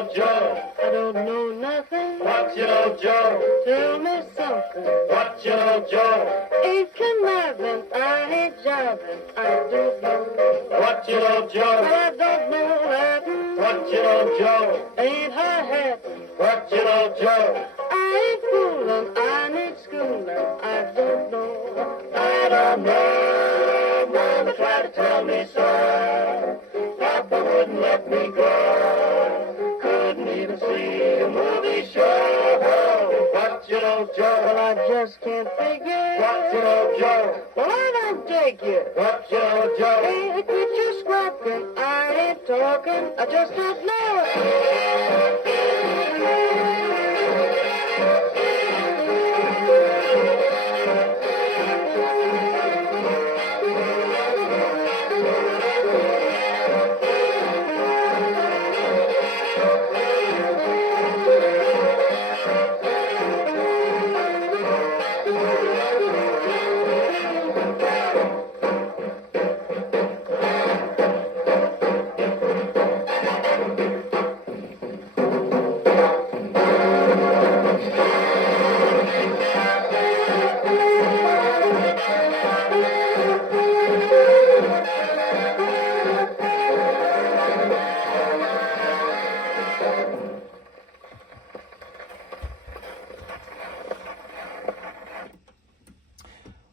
know, Joe? I don't know nothing. What you know, Joe? Tell me something. What you know, Joe? Ain't conniving, I ain't jiving, I don't know. What you know, Joe? I don't know Latin. What you know, Joe? Ain't high-hatting. What you know, Joe? I ain't fooling, I need schooling, I don't know. I don't know. Mama tried to tell me so. Papa wouldn't let me go. Couldn't even see a movie show. What you know, Well, Joe? I just can't figure. What you know, Joe? Well, I don't take you. What you know, Joe? Hey, quit your scrapping, I ain't talking, I just don't know.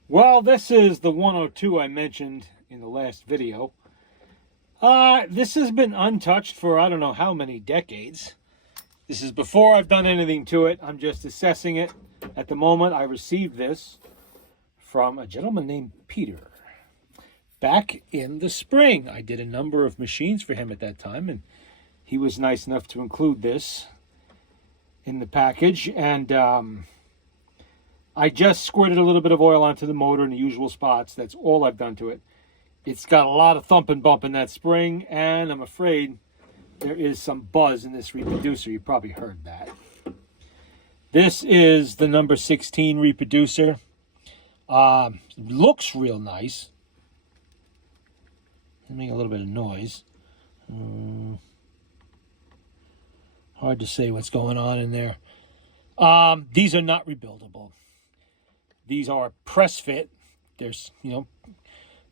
Well, this is the 102 I mentioned in the last video. This has been untouched for I don't know how many decades. This is before I've done anything to it. I'm just assessing it. At the moment, I received this from a gentleman named Peter. Back in the spring, I did a number of machines for him at that time, and he was nice enough to include this in the package. And I just squirted a little bit of oil onto the motor in the usual spots. That's all I've done to it. It's got a lot of thump and bump in that spring, and I'm afraid there is some buzz in this reproducer. You probably heard that. This is the number 16 reproducer. Looks real nice. Make a little bit of noise. Hard to say what's going on in there. These are not rebuildable. These are press fit. They're,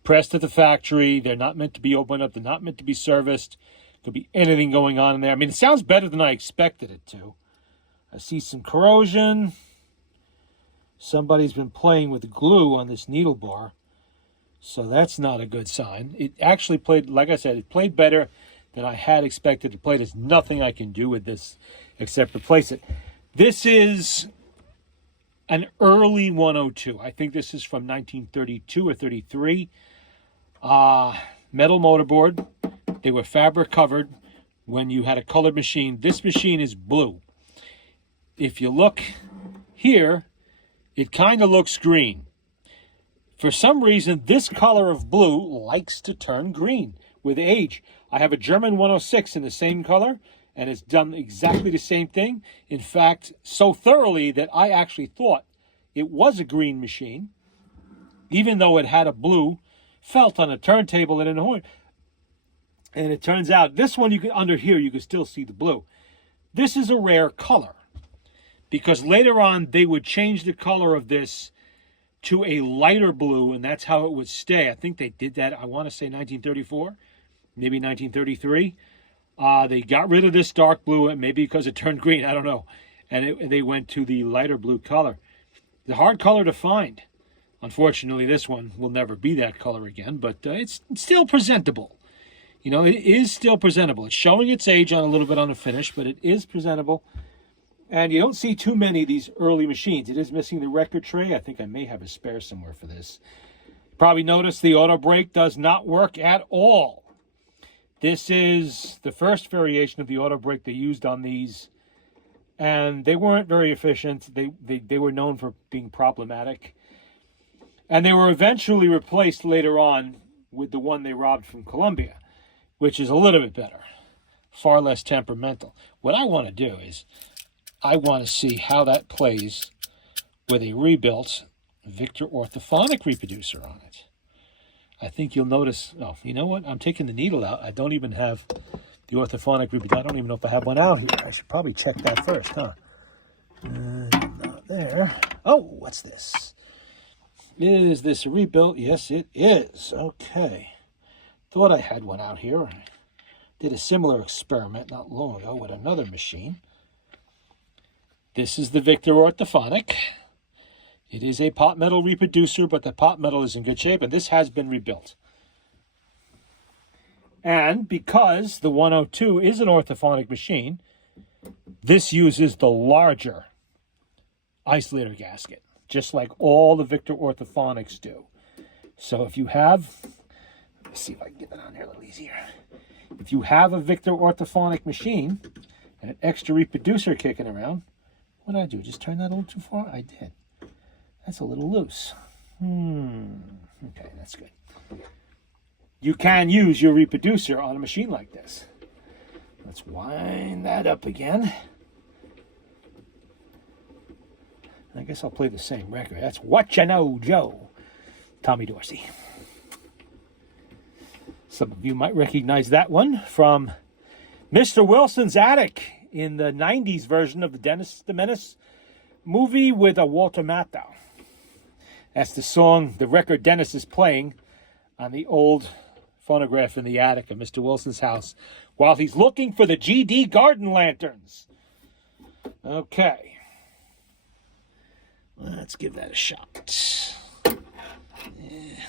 pressed at the factory. They're not meant to be opened up. They're not meant to be serviced. Could be anything going on in there. I mean, it sounds better than I expected it to. I see some corrosion. Somebody's been playing with glue on this needle bar. So that's not a good sign. It actually played, like I said, it played better than I had expected to play. There's nothing I can do with this except replace it. This is an early 102. I think this is from 1932 or 33. Metal motorboard. They were fabric covered when you had a colored machine. This machine is blue. If you look here, it kind of looks green. For some reason, this color of blue likes to turn green with age. I have a German 106 in the same color, and it's done exactly the same thing. In fact, so thoroughly that I actually thought it was a green machine, even though it had a blue felt on a turntable and in a horn. And it turns out this one, under here, you can still see the blue. This is a rare color because later on they would change the color of this to a lighter blue, and that's how it would stay. I think they did that, I want to say 1934, maybe 1933. They got rid of this dark blue, and maybe because it turned green, I don't know. And they went to the lighter blue color. The hard color to find. Unfortunately, this one will never be that color again, but it's still presentable. It is still presentable. It's showing its age on a little bit on the finish, but it is presentable. And you don't see too many of these early machines. It is missing the record tray. I think I may have a spare somewhere for this. Probably noticed the auto brake does not work at all. This is the first variation of the auto brake they used on these, and they weren't very efficient. They were known for being problematic. And they were eventually replaced later on with the one they robbed from Colombia, which is a little bit better, far less temperamental. What I want to do is I want to see how that plays with a rebuilt Victor orthophonic reproducer on it. I think you'll notice, oh, you know what? I'm taking the needle out. I don't even have the orthophonic reproducer. I don't even know if I have one out here. I should probably check that first, huh? Not there. Oh, what's this? Is this a rebuilt? Yes, it is. Okay. Thought I had one out here. Did a similar experiment not long ago with another machine. This is the Victor Orthophonic. It is a pot metal reproducer, but the pot metal is in good shape, and this has been rebuilt. And because the 102 is an orthophonic machine, this uses the larger isolator gasket, just like all the Victor Orthophonics do. So if you have, let me see if I can get that on here a little easier. If you have a Victor Orthophonic machine and an extra reproducer kicking around, what did I do? Just turn that a little too far? I did. That's a little loose. Okay, that's good. You can use your reproducer on a machine like this. Let's wind that up again. I guess I'll play the same record. That's What You Know, Joe. Tommy Dorsey. Some of you might recognize that one from Mr. Wilson's Attic in the 90s version of the Dennis the Menace movie with a Walter Matthau. That's the song, the record Dennis is playing on the old phonograph in the attic of Mr. Wilson's house while he's looking for the GD garden lanterns. Okay. Let's give that a shot. Yeah.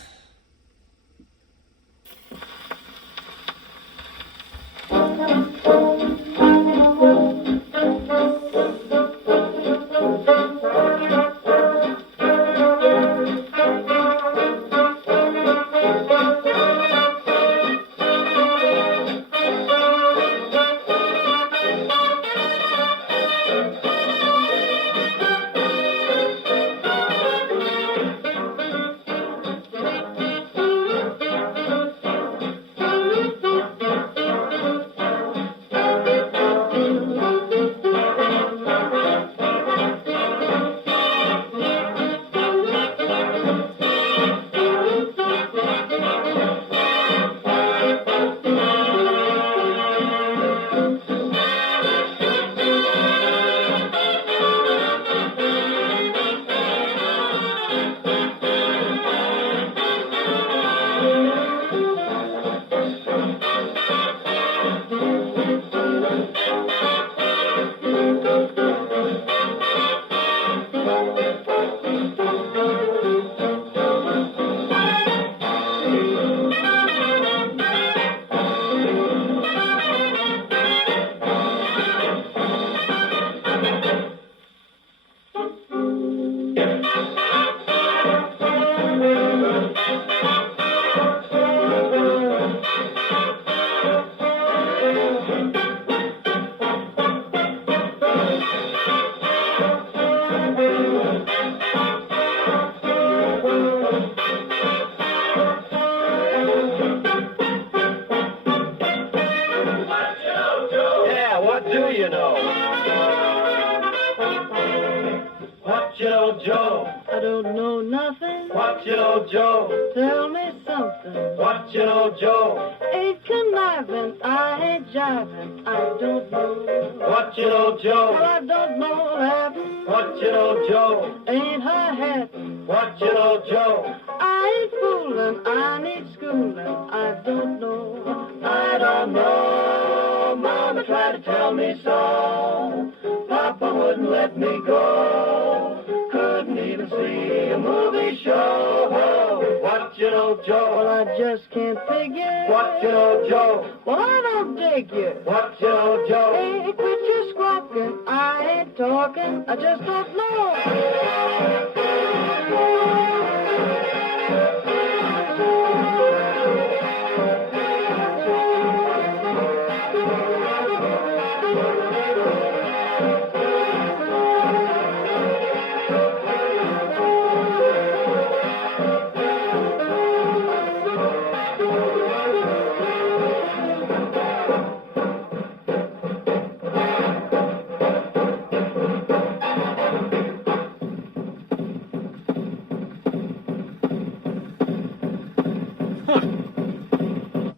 What you know, Joe? I don't know nothing. What you know, Joe? Tell me something. What you know, Joe? Ain't conniving, I ain't jiving, I don't know. What you know, Well, Joe? I don't know Latin. What you know, Joe? Ain't her hatting. What you know, Joe? I ain't fooling, I need schooling, I don't know. I don't know. Mama tried to tell me so. Papa wouldn't let me go. Couldn't even see a movie show. What you know, Well, Joe? I just can't figure. What you know, Joe? Well, I don't dig you. What you know, Joe? Hey, quit your squawking, I ain't talking, I just don't know.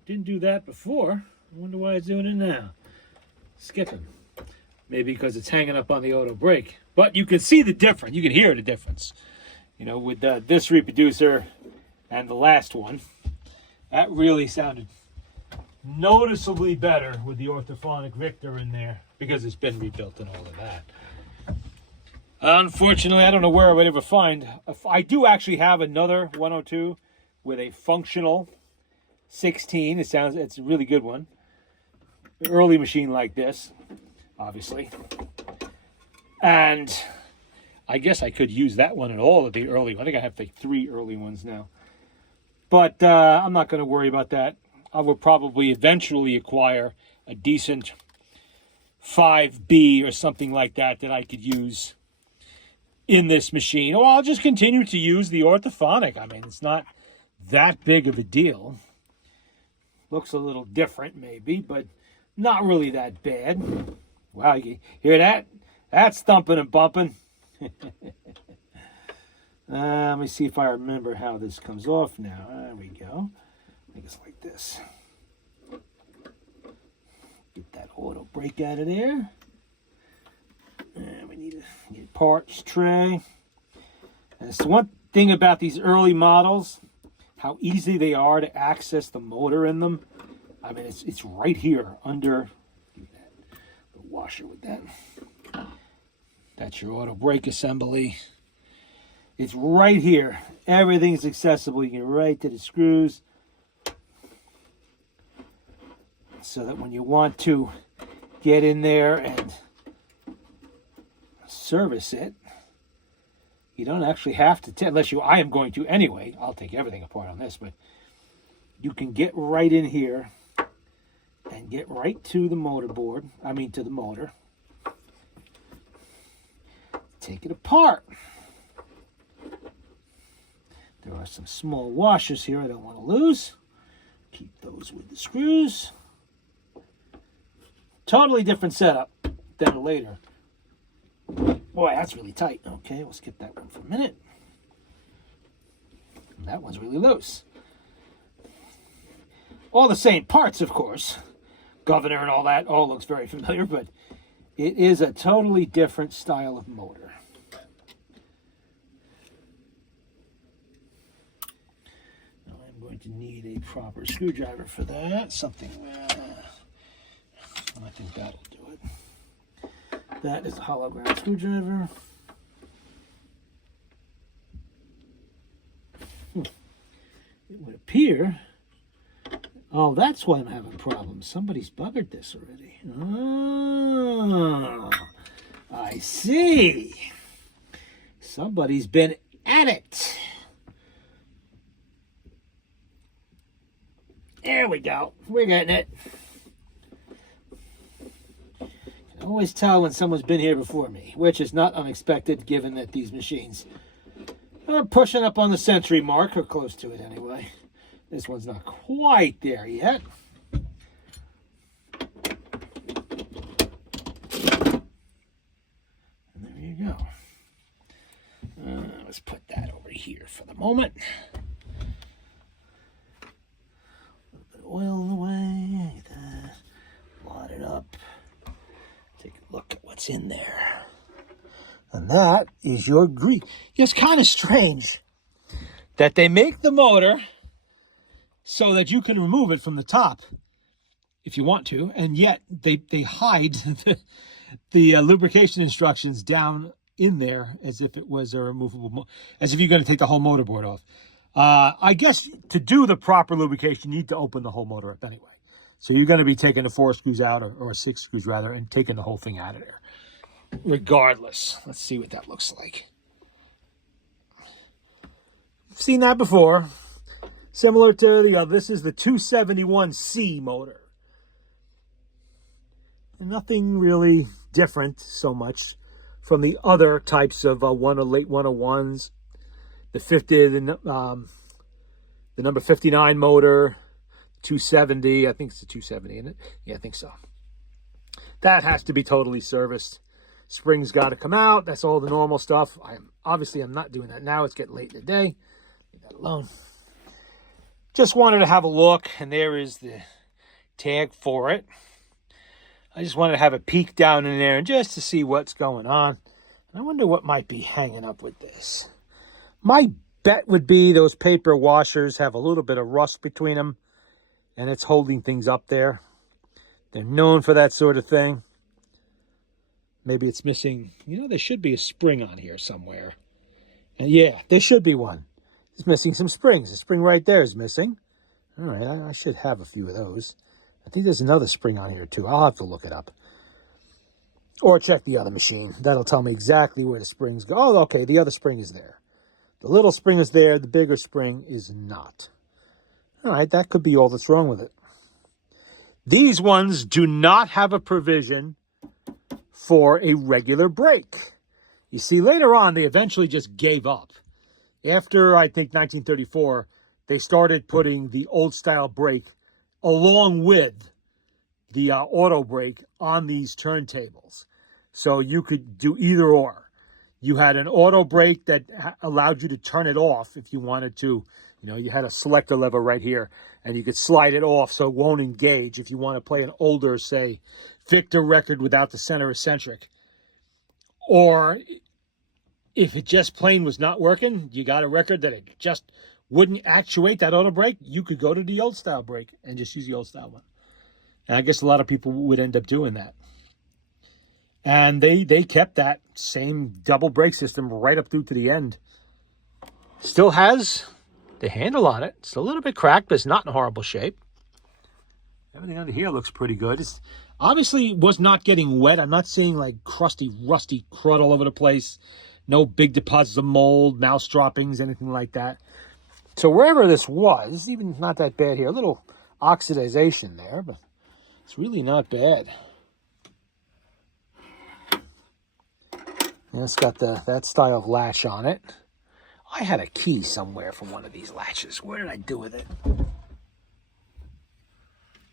Didn't do that before. I wonder why it's doing it now. Skipping. Maybe because it's hanging up on the auto brake. But you can see the difference. You can hear the difference. You know, with this reproducer and the last one, that really sounded noticeably better with the orthophonic Victor in there because it's been rebuilt and all of that. Unfortunately, I don't know where I would ever find. I do actually have another 102 with a functional 16. It's a really good one. An early machine like this, obviously. And I guess I could use that one and all of the early. I think I have like 3 early ones now. But I'm not going to worry about that. I will probably eventually acquire a decent 5B or something like that I could use in this machine. Or I'll just continue to use the orthophonic. I mean, it's not that big of a deal. Looks a little different maybe, but not really that bad. Wow, you hear that? That's thumping and bumping. Let me see if I remember how this comes off now. There we go. I think it's like this. Get that auto brake out of there. And we need a parts tray. And it's the one thing about these early models, how easy they are to access the motor in them. I mean, it's right here under the washer with that. That's your auto brake assembly. It's right here. Everything's accessible. You get right to the screws. So that when you want to get in there and service it, you don't actually have to, unless you, I am going to anyway. I'll take everything apart on this, but you can get right in here and get right to the motorboard. I mean, to the motor. Take it apart. There are some small washers here I don't want to lose. Keep those with the screws. Totally different setup than later. Boy, that's really tight. Okay, we'll skip that one for a minute. That one's really loose. All the same parts, of course. Governor and all that all looks very familiar, but it is a totally different style of motor. Now I'm going to need a proper screwdriver for that. Something, I think that'll do it. That is a hollow ground screwdriver. It would appear. Oh, that's why I'm having problems. Somebody's buggered this already. Oh, I see. Somebody's been at it. There we go. We're getting it. Can always tell when someone's been here before me, which is not unexpected given that these machines are pushing up on the century mark, or close to it anyway. This one's not quite there yet. And there you go. Let's put that over here for the moment. A little bit of oil in the way. Like that. Wad it up. Take a look at what's in there. And that is your grease. It's kind of strange that they make the motor so that you can remove it from the top if you want to, and yet they hide the lubrication instructions down in there as if it was a removable, as if you're going to take the whole motorboard off. I guess to do the proper lubrication, you need to open the whole motor up anyway. So you're going to be taking the 4 screws out, or 6 screws rather, and taking the whole thing out of there. Regardless, let's see what that looks like. I've seen that before. Similar to the other, this is the 271C motor. And nothing really different so much from the other types of late 101s. The 50, the number 59 motor, 270. I think it's the 270, isn't it? Yeah, I think so. That has to be totally serviced. Springs got to come out. That's all the normal stuff. I'm not doing that now. It's getting late in the day. Leave that alone. Just wanted to have a look, and there is the tag for it. I just wanted to have a peek down in there and just to see what's going on. I wonder what might be hanging up with this. My bet would be those paper washers have a little bit of rust between them, and it's holding things up there. They're known for that sort of thing. Maybe it's missing. You know, there should be a spring on here somewhere. And yeah, there should be one. It's missing some springs. The spring right there is missing. All right, I should have a few of those. I think there's another spring on here too. I'll have to look it up. Or check the other machine. That'll tell me exactly where the springs go. Oh, okay, the other spring is there. The little spring is there. The bigger spring is not. All right, that could be all that's wrong with it. These ones do not have a provision for a regular brake. You see, later on, they eventually just gave up. After, I think, 1934, they started putting the old-style brake along with the auto brake on these turntables. So you could do either or. You had an auto brake that allowed you to turn it off if you wanted to. You know, you had a selector lever right here, and you could slide it off so it won't engage if you want to play an older, say, Victor record without the center eccentric. Or if it just plain was not working, you got a record that it just wouldn't actuate that auto brake, you could go to the old style brake and just use the old style one. And I guess a lot of people would end up doing that. And they kept that same double brake system right up through to the end. Still has the handle on it. It's a little bit cracked, but it's not in horrible shape. Everything under here looks pretty good. It's obviously was not getting wet. I'm not seeing like crusty, rusty crud all over the place. No big deposits of mold, mouse droppings, anything like that. So wherever this was, even not that bad here. A little oxidization there, but it's really not bad. And it's got that style of latch on it. I had a key somewhere from one of these latches. Where did I do with it?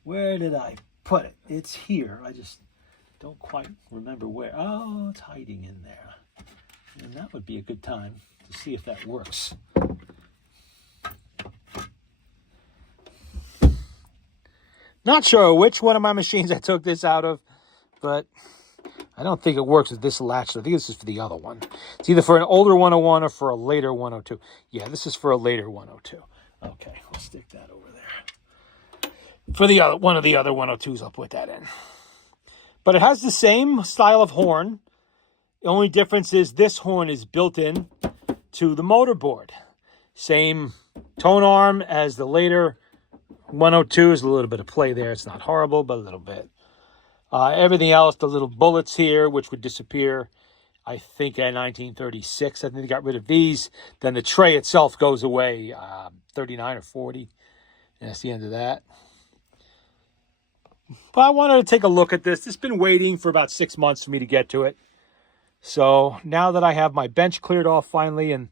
Where did I put it? It's here. I just don't quite remember where. Oh, it's hiding in there. And that would be a good time to see if that works. Not sure which one of my machines I took this out of, but I don't think it works with this latch. I think this is for the other one. It's either for an older 101 or for a later 102. Yeah, this is for a later 102. Okay, we'll stick that over there. For the other one of the other 102s, I'll put that in. But it has the same style of horn. The only difference is this horn is built in to the motor board. Same tone arm as the later 102. Is a little bit of play there. It's not horrible, but a little bit. Everything else, the little bullets here, which would disappear, I think, in 1936. I think they got rid of these. Then the tray itself goes away, 39 or 40. And that's the end of that. But I wanted to take a look at this. It's been waiting for about 6 months for me to get to it. So now that I have my bench cleared off finally, and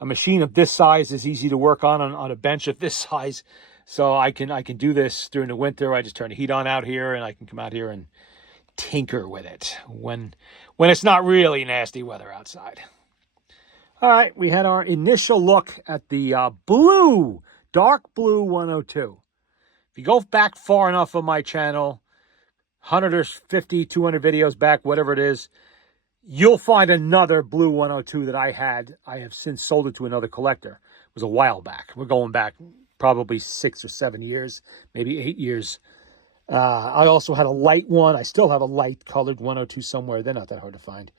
a machine of this size is easy to work on a bench of this size. So I can do this during the winter. I just turn the heat on out here, and I can come out here and tinker with it when it's not really nasty weather outside. All right, we had our initial look at the dark blue 102. If you go back far enough on my channel, 100 or 50, 200 videos back, whatever it is, you'll find another blue 102 that I had. I have since sold it to another collector. It was a while back. We're going back probably 6 or 7 years, maybe 8 years. I also had a light one. I still have a light colored 102 somewhere. They're not that hard to find.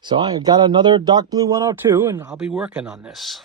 So I got another dark blue 102, and I'll be working on this.